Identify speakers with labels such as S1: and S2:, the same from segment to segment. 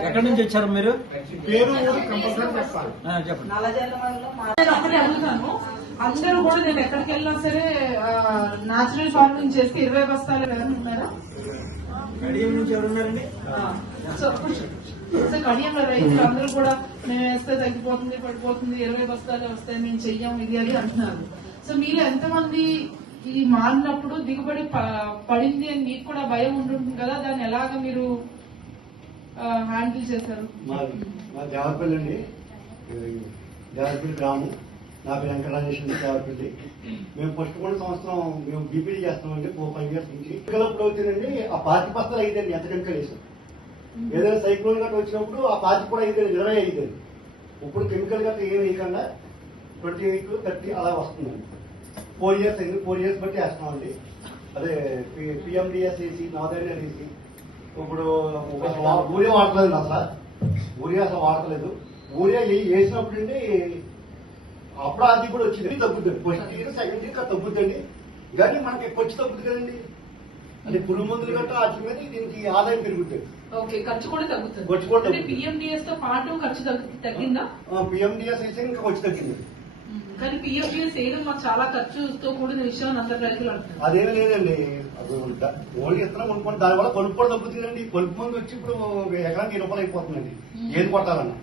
S1: ఎక్కడి నుంచి వచ్చారు మీరు?
S2: పేరు ఊరు కంపల్సరీ చెప్పాలి.
S1: ఆ, చెప్పండి.
S3: అందరూ కూడా నేను ఎక్కడికి వెళ్ళినా సరే నాచురల్ ఫార్మింగ్ చేస్తే ఇరవై బస్తాలు ఎవరైనా ఉన్నారా?
S1: కడియం నుంచి ఎవరున్నారండి
S3: సో కడియంలో రైతులు అందరూ కూడా మేము వేస్తే తగ్గిపోతుంది పడిపోతుంది ఇరవై బస్తాలు వస్తాయి మేము చెయ్యం ఇది అది అంటున్నారు. సో మీరు ఎంతమంది ఈ మారినప్పుడు దిగుబడి పడింది అని మీకు కూడా భయం ఉంటుంటుంది కదా దాన్ని ఎలాగ మీరు హ్యాండిల్ చేశారు.
S4: మా మా దేవరపల్లి అండి. దేవరపల్లి గ్రామం. నా పేరు వెంకటరాజేశ్వరి దేవరపల్లి మేము ఫస్ట్ కొన్ని సంవత్సరం మేము బీపీడీ చేస్తామండి ఓ ఫైవ్ ఇయర్స్ నుంచి. ఎన్నికలప్పుడు అవుతుందండి ఆ పాతి బస్తాలు అయిపోయింది ఎంత కెమికల్ వేసాం ఏదైనా సైక్లోన్ గట్రా వచ్చినప్పుడు ఆ పాతి కూడా అయిపోయింది ఇరవై అయిపోయింది ఇప్పుడు కెమికల్ గట్రా ఏం వేయకుండా ట్వంటీ ఎయిట్ థర్టీ అలా వస్తుందండి. ఫోర్ ఇయర్స్ అయింది ఫోర్ ఇయర్స్ బట్టి వేస్తున్నామండి. అదే పిఎండిఎస్ వేసి వేసి ఇప్పుడు ఊరియా వాడలేదు అసలు ఊరియా అసలు వాడతలేదు. ఊరియా వేసినప్పుడు అండి అప్పుడు అది కూడా వచ్చింది. తగ్గుతుంది ఫస్ట్ ఇయర్ సెకండ్ ఇయర్ తగ్గుద్దండి. కానీ మనకి వచ్చి తగ్గుతుంది కదండి. అంటే పురుగు మందులు గట్రా వాటి మీద దీనికి ఆదాయం పెరుగుతుంది
S3: ఓకే ఖర్చు కూడా తగ్గుతుంది.
S4: ఖర్చు కూడా తగ్గుతుంది.
S3: పిఎండిఎస్తో పాటు ఖర్చు తగ్గు- తగ్గిందా?
S4: పిఎండిఎస్ వేసి ఇంకా వచ్చి తగ్గింది.
S3: కానీ పిఎఫ్డిఎస్ వేయడం మాకు చాలా ఖర్చుతో కూడిన విషయం అని అందరు రైతులు అంటున్నారు.
S4: అదేం లేదండి. ఓన్లీ ఇస్తున్నాం కొనుక్కోండి దానివల్ల కొనుక్కు కూడా తగ్గుతుందండి కొనుక్కు మందు వచ్చి ఇప్పుడు ఎకరానికి రూపాయలు అయిపోతుందండి. ఏది కొట్టాలన్నా.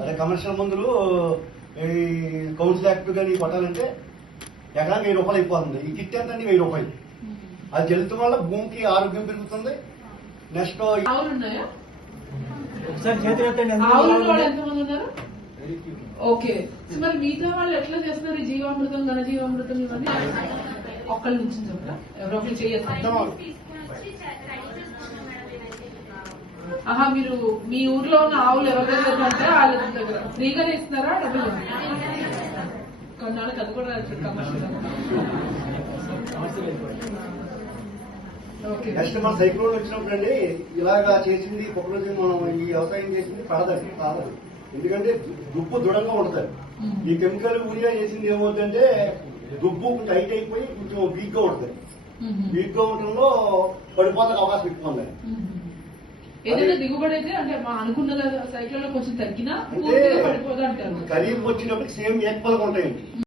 S4: అదే కమర్షియల్ మందులు ఈ కౌన్సిల్ యాక్ట్ కానీ కొట్టాలంటే ఎకరానికి వెయ్యి రూపాయలు అయిపోతుంది. ఈ కిట్ ఎంత అండి వెయ్యి రూపాయలు. అది జల్లుతున్న వల్ల భూమికి ఆరోగ్యం పెరుగుతుంది. నెక్స్ట్
S1: ఒకసారి చేతులు
S3: ఓకే. సో మరి మిగతా వాళ్ళు ఎట్లా చేస్తున్నారు ఈ జీవామృతం ఘనజీవామృతం ఇవన్నీ? ఒక్కళ్ళ నుంచి చెప్పరా? ఎవరో ఒకరు చేయాలి ఆహా మీరు మీ ఊర్లో ఉన్న ఆవులు ఎవరి దగ్గర ఉంటే వాళ్ళ దగ్గర. ఫ్రీగానే ఇస్తున్నారా? డబ్బులు కొన్నాళ్ళకి అది కూడా కమర్షియల్
S4: నెక్స్ట్ మన సైక్లోన్ వచ్చినప్పుడు అండి ఇలాగా చేసింది ఒక రోజు మనం ఈ వ్యవసాయం చేసింది పడదండి కాదు ఎందుకంటే దుప్పు దృఢంగా ఉంటుంది. ఈ కెమికల్ యూరియా చేసింది ఏమవుతుందంటే దుప్పు టైట్ అయిపోయి కొంచెం వీక్గా ఉంటుంది. వీక్గా ఉండడంలో పడిపోతానికి అవకాశం ఎక్కువ ఉంది
S3: ఏదైనా దిగుబడి అయితే అంటే అనుకున్న సైకిల్లో కొంచెం తగ్గినా పడిపోదు అంటారు.
S4: ఖరీఫ్ వచ్చినప్పుడు సేమ్ ఏక్పల్గా ఉంటాయండి.